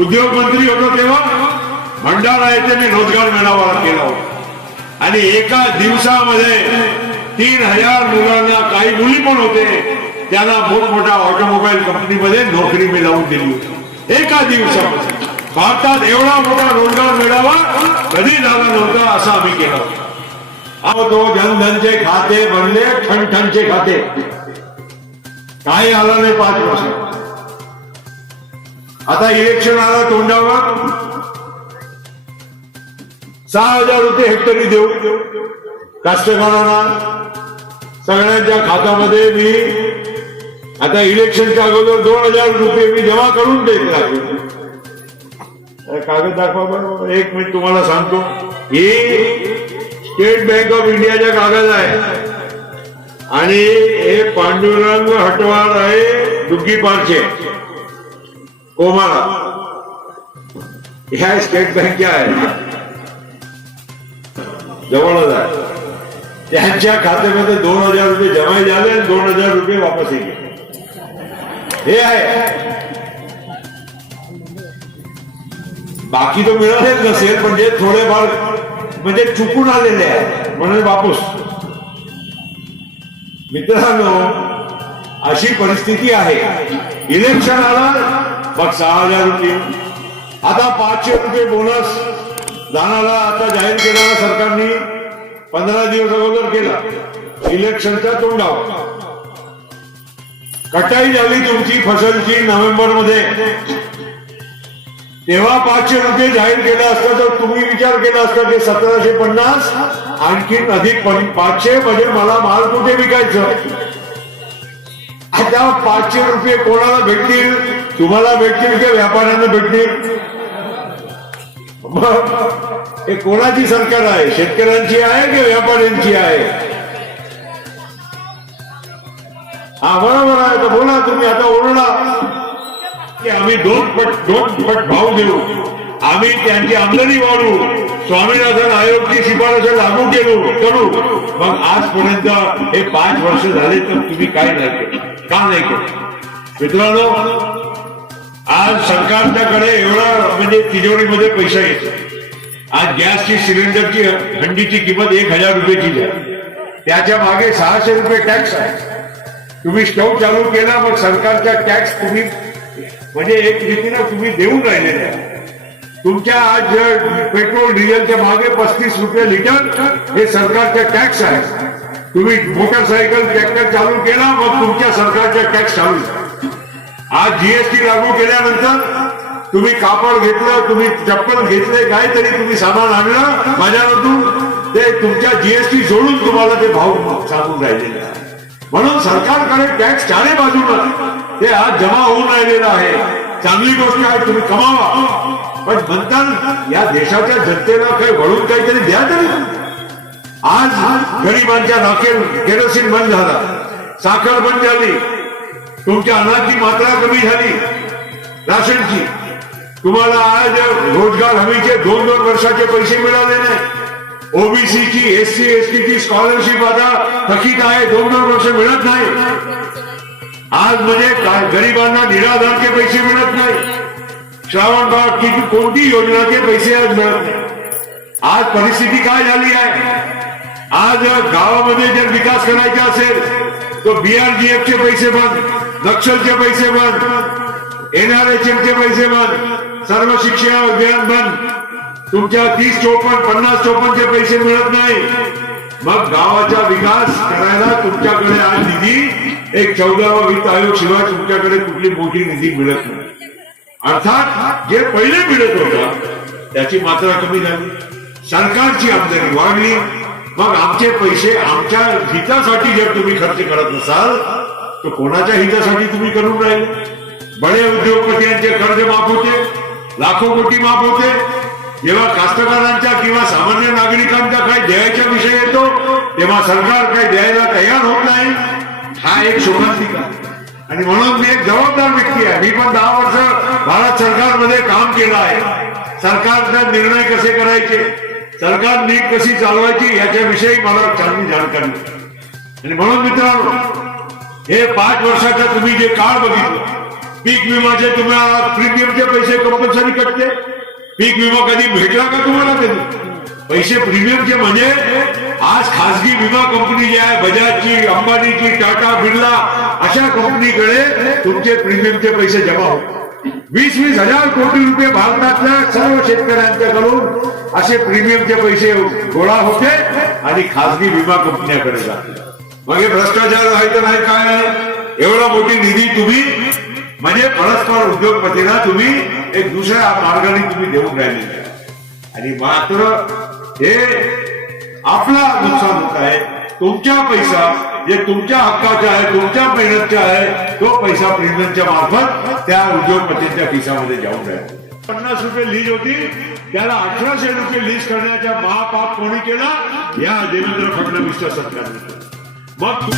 उद्योग मंत्री होतो तेव्हा भंडारा येथे मी रोजगार मेळावा केला होता. आणि एका दिवसामध्ये तीन हजार मुलांना काही मुली पण होते. त्यांना मोठमोठ्या ऑटोमोबाईल कंपनीमध्ये नोकरी मिळवून दिली होती. एका दिवसामध्ये. भारतात एवढा मोठा रोजगार मिळावा कधी झाला नव्हता असं आम्ही केलं अहो तो जनधनचे खाते बनले ठणठणचे खाते. काही आला नाही पाच वर्ष आता इलेक्शन आला तोंडावर. सहा हजार रुपये हेक्टरी देऊ. कास्तकारांना सगळ्यांच्या खात्यामध्ये मी आता इलेक्शनच्या अगोदर दोन हजार रुपये मी जमा करून देत राहतो. कागद दाखवा बरं. एक मिनिट तुम्हाला सांगतो. ही स्टेट बँक ऑफ इंडियाच्या कागद आहे. आणि हे पांडुरंग हटवार आहे दुग्गी पारचे कोमाला ह्या स्टेट बँकच्या आहेत जवळच आहे. त्यांच्या खात्यामध्ये दोन हजार रुपये जमा झाले आणि दोन हजार रुपये वापस गेले हे आहे. बाकी तो मिळालेच नसेल पण जे थोडेफार म्हणजे चुकून आलेले आहे म्हणून वापस. मित्रांनो अशी परिस्थिती आहे. इलेक्शन आला मग सहा हजार रुपये आता पाचशे रुपये बोनस दानाला आता जाहीर केलेला सरकारने पंधरा दिवस अगोदर केला. इलेक्शनच्या तोंडावर. कटाई झाली तुमची फसलची नोव्हेंबरमध्ये तेव्हा पाचशे रुपये जाहीर केला असतं तर तुम्ही विचार केला असता ते सतराशे पन्नास आणखीन अधिक पाचशे म्हणजे मला माल कुठे विकायचं? आता पाचशे रुपये कोणाला भेटतील? तुम्हाला भेटतील की व्यापाऱ्यांना भेटतील? मग हे कोणाची सरकार आहे? शेतकऱ्यांची आहे की व्यापाऱ्यांची आहे? हा बरोबर आहे. तर बोला तुम्ही आता ओरडा. की आम्ही दोन पट दोन पट भाव देऊ. आम्ही त्यांची आमदनी वाढू. स्वामीनाथन आयोगची शिफारस लागू केलो करू. मग आजपर्यंत हे पाच वर्ष झाले तर तुम्ही काय नाही का नाही करत मित्रांनो आज सरकारच्याकडे एवढा म्हणजे तिजोरीमध्ये पैसा येतो आज गॅसची सिलेंडरची हंडीची किंमत एक हजार रुपयाची द्या त्याच्यामागे सहाशे रुपये टॅक्स आहे. तुम्ही स्टोव चालू केला मग सरकारचा टॅक्स तुम्ही म्हणजे एक रीतीनं तुम्ही देऊन राहिलेले आहे. तुमच्या आज पेट्रोल डिझेलच्या मागे पस्तीस रुपये लिटर हे सरकारचा टॅक्स आहे. तुम्ही मोटरसायकल ट्रॅक्टर चालू केला मग तुमच्या सरकारच्या टॅक्स चालू आज जीएसटी लागू केल्यानंतर तुम्ही कापड घेतलं तुम्ही चप्पल घेतले काय तरी तुम्ही सामान आणलं बाजारातून ते तुमच्या जीएसटी जोडून तुम्हाला ते भाव सांगून राहिलेले आहे म्हणून सरकारकडे टॅक्स चारही बाजूला ते आज जमा होऊन राहिलेलं आहे. चांगली गोष्ट आहे तुम्ही कमावा. पण म्हणताना या देशाच्या जनतेला काही वळून काहीतरी द्या तरी. आज गरिबांच्या राखेल केरोसिन बंद झाला. साखर बंद झाली. तुमच्या अन्नाची मात्रा कमी झाली. राशनची. तुम्हाला आज रोजगार हमीचे दोन दोन वर्षाचे पैसे मिळाले नाही. ओबीसीची एससी एसटीची स्कॉलरशिप आता थकीत आहे. दोन दोन वर्ष मिळत नाही. आज म्हणजे काय? गरिबांना निराधारचे पैसे मिळत नाही. श्रावण बाग किती कोणती योजनाचे पैसे आज मिळत नाही आज परिस्थिती काय झाली आहे? आज गावामध्ये जर विकास करायचा असेल तर बीआरडीएफचे पैसे बंद नक्षलचे पैसे बंद एनआरएचएमचे पैसे बंद सर्व शिक्षण अभियान बंद. तुमच्या तीस चोपन्न पन्नास चोपन्नचे पैसे मिळत नाही. मग गावाचा विकास करायला तुमच्याकडे आज निधी एक चौदावा वित्त आयोग शिवाय तुमच्याकडे कुठली मोठी निधी मिळत नाही. अर्थात जे पहिले मिळत होता त्याची मात्रा कमी झाली. सरकारची आमदारी वाढली. मग आमचे पैसे आमच्या हितासाठी जर तुम्ही खर्च करत नसाल तर कोणाच्या हितासाठी तुम्ही करून राहिले बडे उद्योगपतींचे कर्ज माफ होते लाखो कोटी माफ होते. जेव्हा कास्तकारांच्या किंवा सामान्य नागरिकांच्या काही द्यायचा विषय येतो तेव्हा सरकार काही द्यायला तयार होत नाही. हा एक शोकांतिका आणि म्हणून मी एक जबाबदार व्यक्ती आहे. मी पण दहा वर्ष भारत सरकारमध्ये काम केलं आहे. सरकारचा निर्णय कसे करायचे? सरकार नीट कशी चालवायची याच्याविषयी मला चांगली जाणकारी आणि म्हणून मित्रांनो हे पाच वर्षाचा तुम्ही जे काळ बघितलं पीक विमाचे तुम्हाला प्रीमियमचे पैसे कंपल्सरी कटते पीक विमा कधी भेटला का तुम्हाला कधी? पैसे प्रीमियमचे म्हणजे आज खासगी विमा कंपनी जी आहे बजाजची अंबानीची टाटा बिर्ला अशा कंपनीकडे तुमचे प्रीमियमचे पैसे जमा होतात. वीस वीस हजार कोटी रुपये भारतातल्या सर्व शेतकऱ्यांच्याकडून असे प्रीमियमचे पैसे गोळा होते आणि खासगी विमा कंपन्याकडे जाते. मग हे भ्रष्टाचार व्हायचं तर नाही काय? एवढा मोठी निधी तुम्ही म्हणजे परस्पर उद्योगपतींना तुम्ही एक दुसऱ्या मार्गाने तुम्ही देऊन राहिले. आणि मात्र हे आपला नुकसान होत आहे. तुमच्या पैसा जे तुमच्या हक्काचा आहे तुमच्या मेहनतचा आहे तो पैसा प्रीमियमच्या मार्फत त्या उद्योगपतींच्या खिशामध्ये जाऊन राहील. पन्नास रुपये लीज होती. त्याला अठराशे रुपये लीज करण्याचा महापाप कोणी केला? या देवेंद्र फडणवीसच्या सरकारने. मग